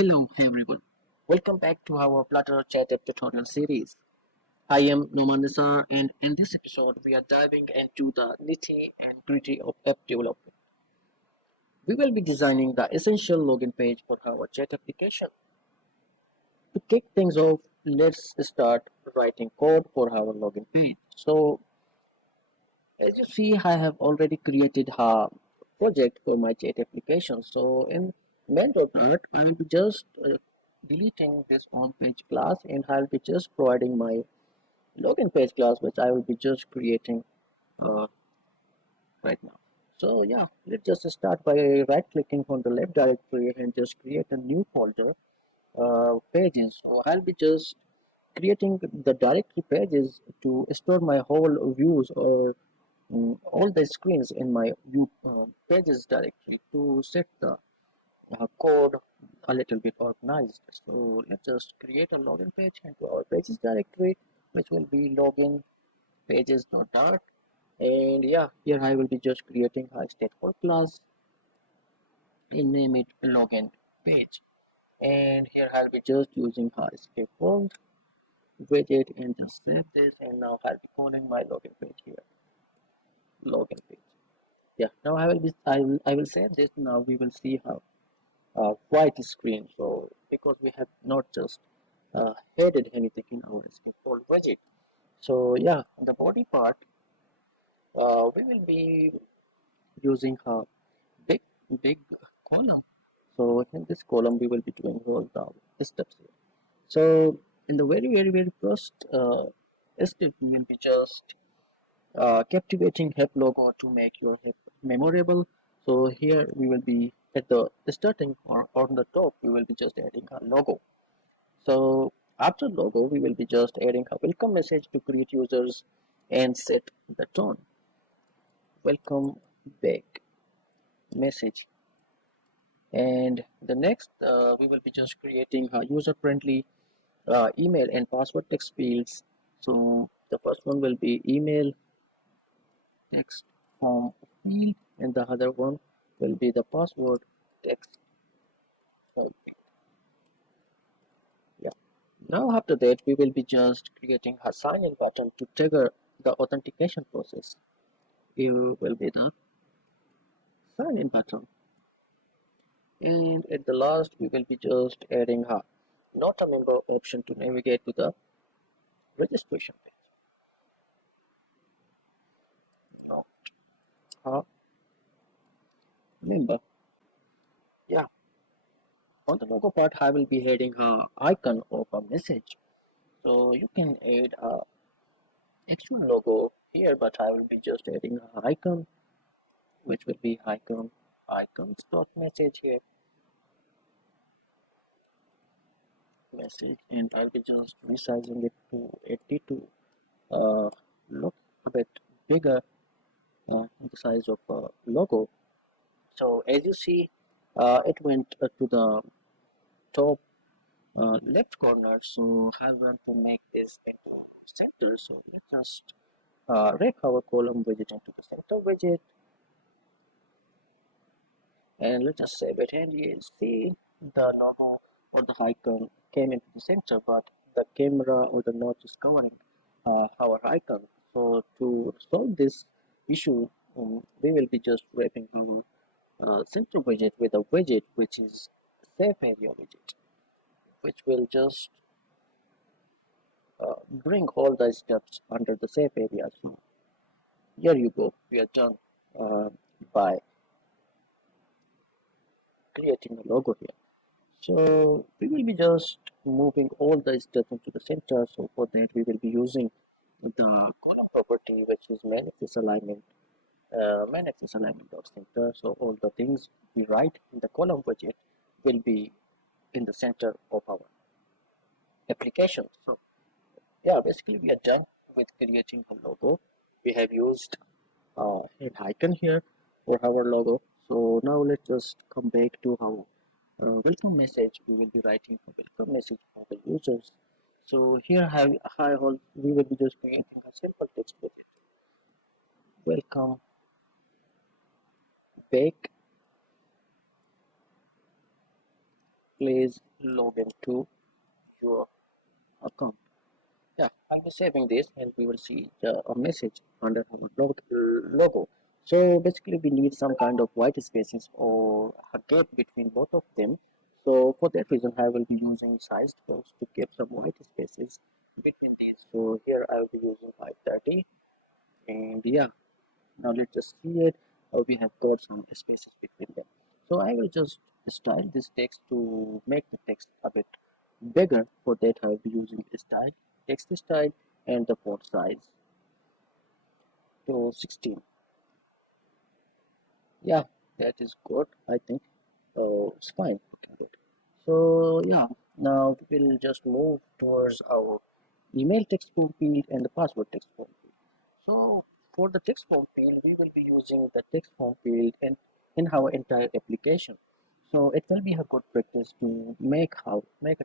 Hello everyone. Welcome back to our Flutter chat app tutorial series. I am Noman Nisar and in this episode we are diving into the nitty and gritty of app development. We will be designing the essential login page for our chat application. To kick things off, let's start writing code for our login page. So as you see, I have already created a project for my chat application. So in main.art, I will be just deleting this on page class and I'll be just providing my login page class, which I will be just creating uh, right now. So yeah, let's just start by right clicking on the left directory and just create a new folder, pages. So I'll be just creating the directory pages to store my whole views or all the screens in my view pages directory to set the code a little bit organized. So let's just create a login page into our pages directory, which will be login pages.dart. And yeah, here I will be just creating a stateful class and name it login page. And here I'll be just using a scaffold widget and just save this. And now I'll be calling my login page here, login page. Yeah, now I will save this. Now we will see how white screen. So because we have not just added anything in our scaffold widget. So yeah, the body part we will be using a big big column. So in this column we will be doing all the steps here. So in the very first step we will be just captivating hip logo to make your hip memorable. So here we will be at the starting or on the top we will be just adding a logo. So after logo we will be just adding a welcome message to create users and set the tone. Welcome back message. And the next we will be just creating a user friendly email and password text fields. So the first one will be email text form field and the other one will be the password text. So yeah, now after that we will be just creating a sign in button to trigger the authentication process. Here will be the sign in button, and at the last we will be just adding a not a member option to navigate to the registration page. Not a member. Yeah, on the logo part I will be adding a icon of a message. So you can add a extra logo here, but I will be just adding an icon, which will be icons dot message here, message, and I'll be just resizing it to 80 to look a bit bigger the size of logo. So as you see, it went to the top left corner. So I want to make this into center. So let's just wrap our column widget into the center widget, and let us save it. And you see the logo or the icon came into the center, but the camera or the notch is covering our icon. So to solve this issue, we will be just wrapping our center widget with a widget which is safe area widget, which will just bring all the steps under the safe area. So here you go, we are done uh, by creating a logo here. So we will be just moving all the steps into the center. So for that we will be using the column property, which is main axis alignment, main axis alignment of center. So all the things we write in the column widget will be in the center of our application. So yeah, basically we are done with creating a logo. We have used an icon here for our logo. So now let's just come back to our welcome message. We will be writing a welcome message for the users. So here we will be just creating a simple text with it. Welcome back, please log into your account. Yeah, I'll be saving this and we will see a message under our logo. So basically we need some kind of white spaces or a gap between both of them. So for that reason I will be using sized box to keep some white spaces between these. So here I will be using 530 and yeah, now let's just see it. We have got some spaces between them. So I will just style this text to make the text a bit bigger. For that I'll be using style, text style and the font size to 16. Yeah, that is good, I think. It's fine. Okay, good. So yeah, now we will just move towards our email text form field and the password text form field. So for the text form field, we will be using the text form field in our entire application. So it will be a good practice to make a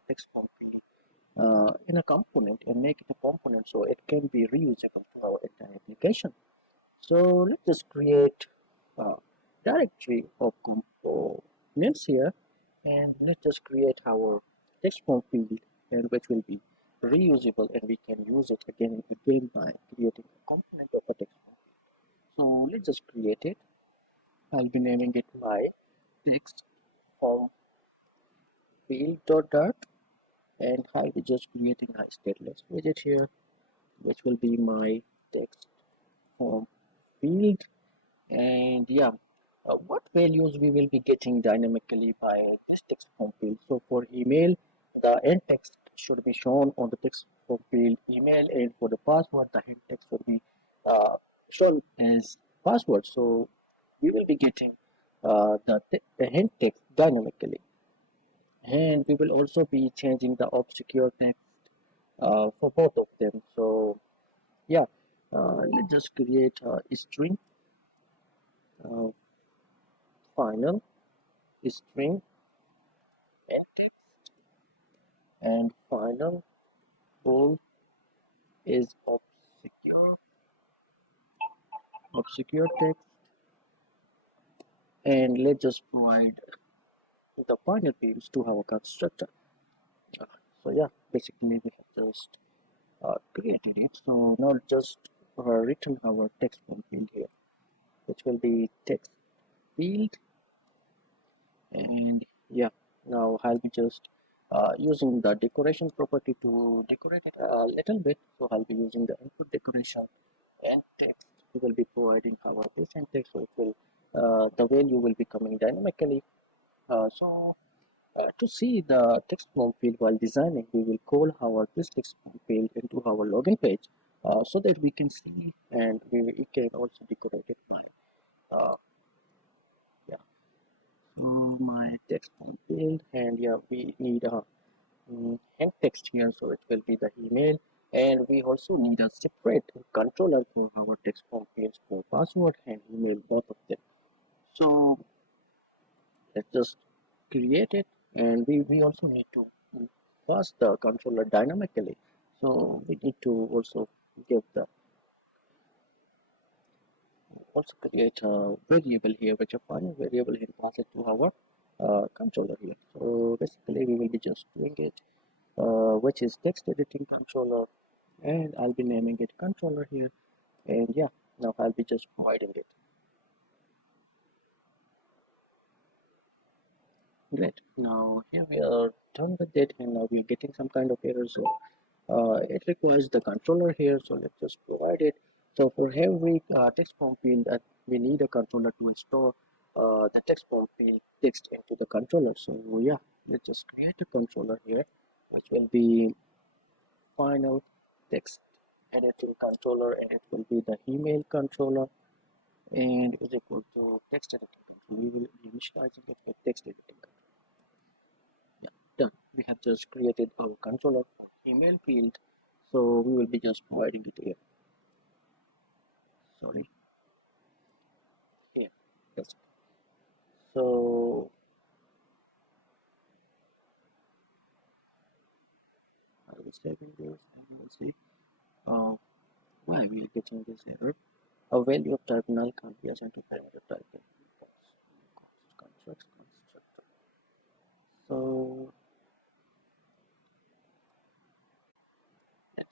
text form field in a component and make it a component so it can be reusable to our entire application. So let's just create a directory of components here and let's just create our text form field and which will be reusable and we can use it again and again by creating a component of a text form. So let's just create it. I'll be naming it my text form field dot and I'll be just creating a stateless widget here which will be my text form field. And yeah, what values we will be getting dynamically by this text form field. So for email, the end text should be shown on the text form field email, and for the password the end text will be uh, shown as password. So we will be getting the hint text dynamically, and we will also be changing the obscure text for both of them. So yeah, let's just create a string uh, final string and final goal is obscure text, and let's just provide the final fields to our constructor. So yeah, basically we have just created it. So now just written our text form field here, which will be text field. And yeah, now I'll be just using the decoration property to decorate it a little bit. So I'll be using the input decoration and text. We will be providing our this and text, so it will the value will be coming dynamically. To see the text form field while designing, we will call our this text form field into our login page so that we can see and we can also decorate it by uh, yeah, so my text form field and yeah, we need a and text here, so it will be the email, and we also need a separate controller for our text form fields for password and email, both of them. So let's just create it, and we also need to pass the controller dynamically. So we need to also give the also create a variable here, which a final variable here, pass it to our controller here. So basically we will be just doing it, which is text editing controller, and I'll be naming it controller here. And yeah, now I'll be just providing it. Great. Now here we are done with it, and now we're getting some kind of error. So it requires the controller here. So let's just provide it. So for every text form field that we need a controller to store the text form field text into the controller. So yeah, let's just create a controller here, which will be final text editing controller, and it will be the email controller and is equal to text editing control. We will be initializing it with text editing control. Yeah, done. We have just created our controller email field, so we will be just providing it here. Sorry, here. Yes. So I will saving this and we'll see why we are getting this error. A value of terminal can't be assigned to parameter type in constructor. So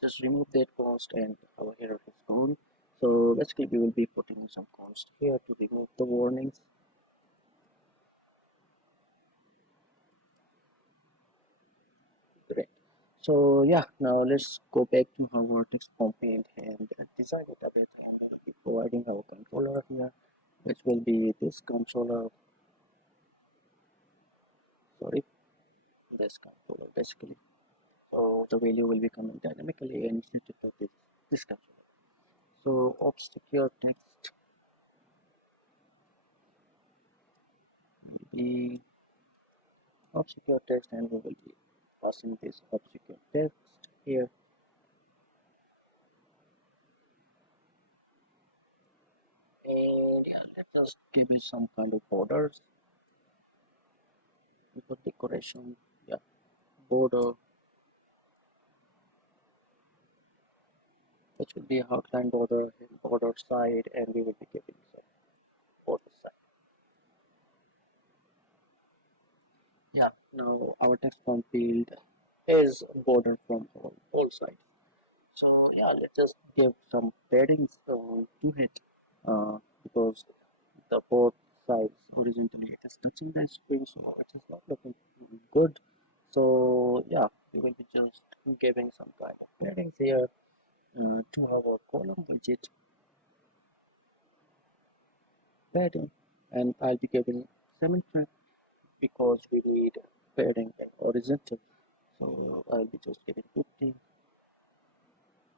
just remove that const and our error is gone. So basically we will be putting some const here to remove the warnings. Great. So yeah, now let's go back to our text component and design it a bit, and I'll be providing our controller here, which will be this controller, sorry, this controller basically. So the value will be coming dynamically and set it to this controller. So obscure text will be obscure text, and we will be passing this obscure text here. And yeah, let us give it some kind of borders. We put decoration, yeah, border, which will be a outline border, border side, and we will be giving some border side. Yeah, now our text font field is border from all sides. So yeah, let's just give some paddings to it because the both sides horizontally it is touching the screen, so it is not looking good. So yeah, we will be just giving some kind of paddings here to our column widget padding, and I'll be giving symmetry because we need padding and horizontal. So I'll be just giving 50,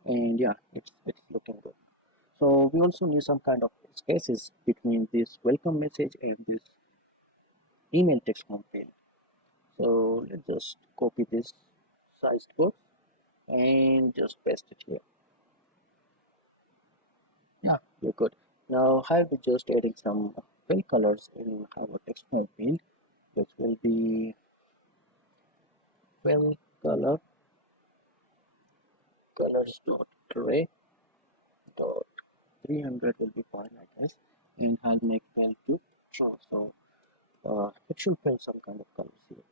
and yeah, it's looking good. So we also need some kind of spaces between this welcome message and this email text form field. So let's just copy this sized box and just paste it here. Yeah, you're good. Now I'll be just adding some fill colors in our text form field, which will be fill color colors dot gray dot 300 will be fine, I guess, and I'll make fill to true. So it should fill some kind of colors here.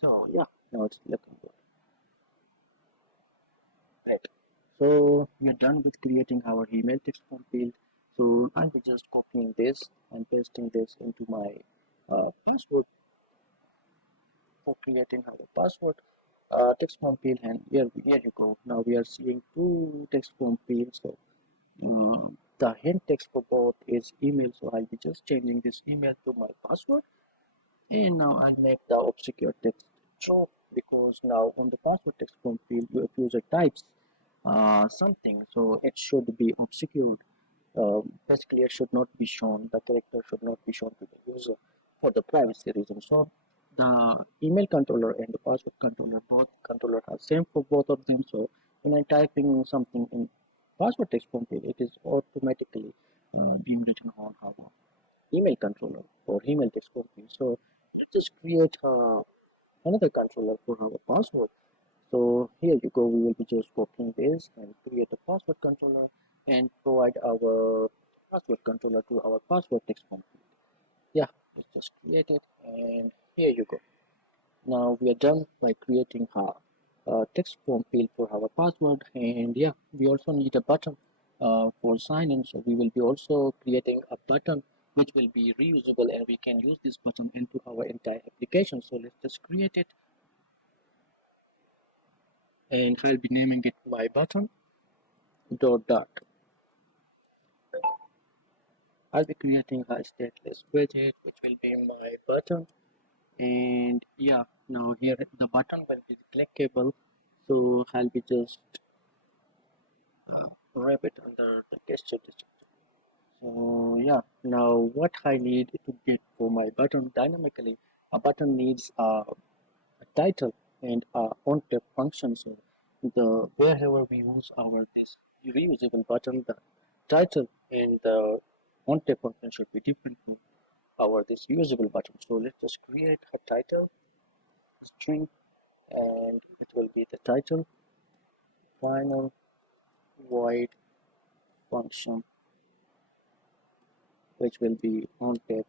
So yeah, now it's looking good. Right. So we are done with creating our email text form field. So I'll be just copying this and pasting this into my password for creating our password text form field. And here you go. Now we are seeing two text form fields. So the hint text for both is email. So I'll be just changing this email to my password. And now I'll make the obscure text true because now on the password text form field, if user types something, so it should be obscured. Basically, it should not be shown. The character should not be shown to the user for the privacy reason. So the email controller and the password controller, both controller are same for both of them. So when I'm typing something in password text form field, it is automatically being written on our email controller or email text form field. So let's just create another controller for our password. So here you go, we will be just copying this and create a password controller and provide our password controller to our password text form field. Yeah, let's just create it, and here you go. Now we are done by creating a text form field for our password, and yeah, we also need a button for sign in. So we will be also creating a button which will be reusable, and we can use this button into our entire application. So let's just create it, and I'll be naming it my button dot dot. I'll be creating a stateless widget which will be my button, and yeah, now here the button will be clickable, so I'll be just wrap it under the gesture descriptor. So yeah, now what I need to get for my button dynamically, a button needs a title and a on tap function. So the wherever we use our this reusable button, the title and the on tap function should be different to our this usable button. So let's just create a title string, and it will be the title final void function, which will be on tap.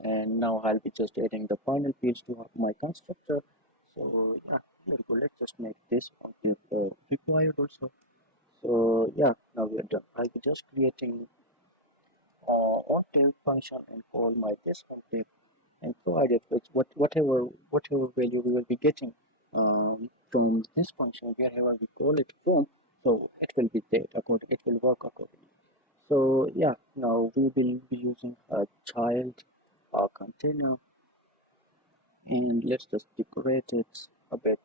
And now I'll be just adding the final fields to my constructor. So yeah, here we go. Let's just make this object required also. So yeah, now we are done. I'll be just creating on tail function and call my this on tail and provide it with whatever value we will be getting from this function wherever we call it from. So it will be there according. It will work accordingly. So yeah, now we will be using a child container, and let's just decorate it a bit.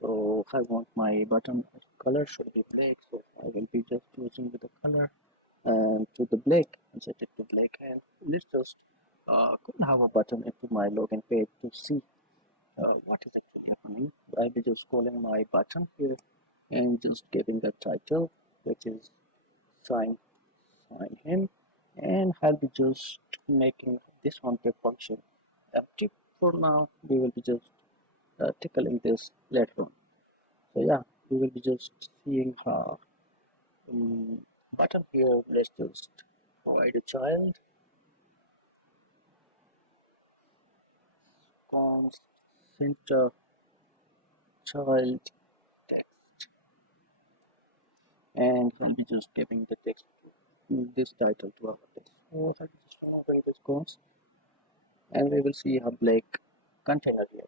So I want my button color should be black, so I will be just using with the color and to the black and set it to black. And let's just could have a button into my login page to see what is actually happening. I'll be just calling my button here and just giving the title, which is sign in, and I'll be just making this on page function empty for now. We will be just tickling this later on. So yeah, we will be just seeing um, button here. Let's just provide a child const center child text, and we'll be just giving the text this title to our text. So I'll be just removing this const, and we will see a black container here.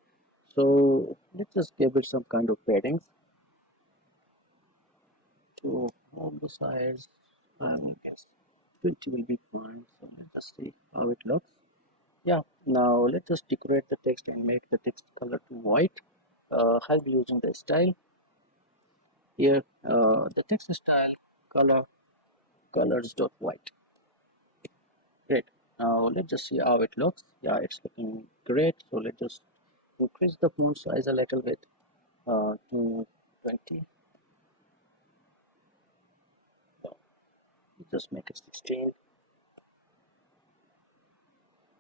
So let's just give it some kind of paddings to all the sides. I guess 20 will be fine. So let's just see how it looks. Yeah, now let's just decorate the text and make the text color to white. I'll be using the style here. The text style color colors dot white. Great. Now let's just see how it looks. Yeah, it's looking great. So let's just increase the font size a little bit to 20. So just make it 16.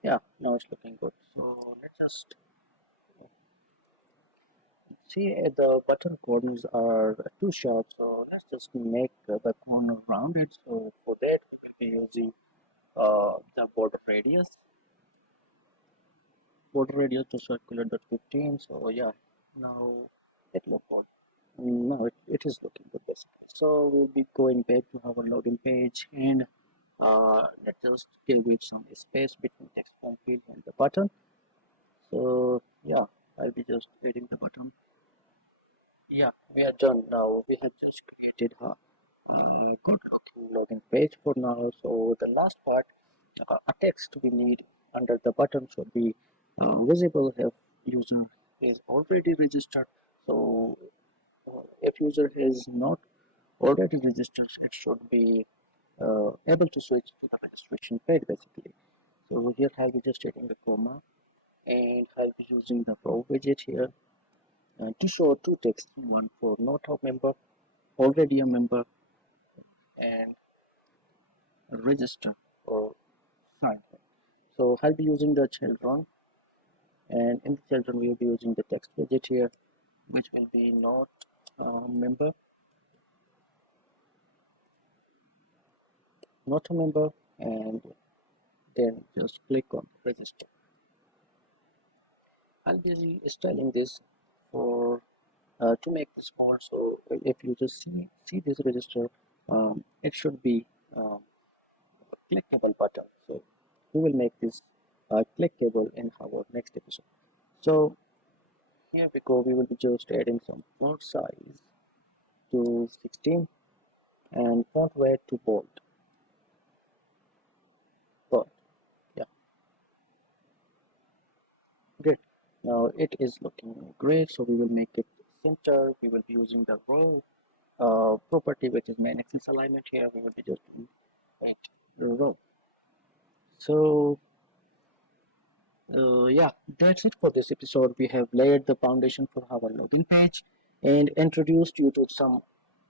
Yeah, now it's looking good. So let's just see the button corners are too sharp. So let's just make the corner rounded. So for that we will be using the border radius to circular dot 15. So yeah, now it look good. Now it is looking good basically. So we'll be going back to our login page, and let's just give it some space between text form field and the button. So yeah, I'll be just reading the button. Yeah, we are done now. We have just created good looking login page for now. So the last part, a text we need under the button should be visible if user is already registered. So if user is not already registered, it should be able to switch to the registration page basically. So here I'll be just taking the comma, and I'll be using the row widget here to show two texts, one for not a member, already a member, and register or sign in. So I'll be using the children, and in the children we'll be using the text widget here, which will be not a member, not a member, and then just click on register. I'll be styling this for to make this bold. So if you just see this register, it should be um, clickable button. So we will make this clickable in our next episode. So here we go. We will be just adding some font size to 16 and font weight to bold. But yeah, great. Now it is looking great. So we will make it center. We will be using the row property, which is main axis alignment. Here we will be just doing 8 row. So yeah, that's it for this episode. We have laid the foundation for our login page and introduced you to some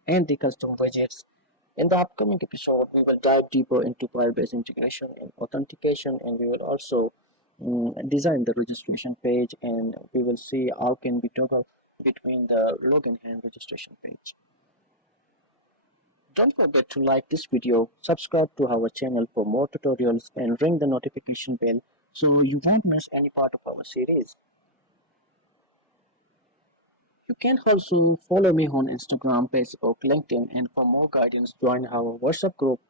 and the custom widgets. In the upcoming episode, we will dive deeper into Firebase integration and authentication, and we will also design the registration page, and we will see how can we toggle between the login and registration page. Don't forget to like this video, subscribe to our channel for more tutorials, and ring the notification bell so you won't miss any part of our series. You can also follow me on Instagram, Facebook, LinkedIn, and for more guidance, join our WhatsApp group.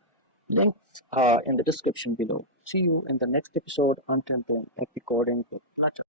Links are in the description below. See you in the next episode. Until then, happy coding with Flutter.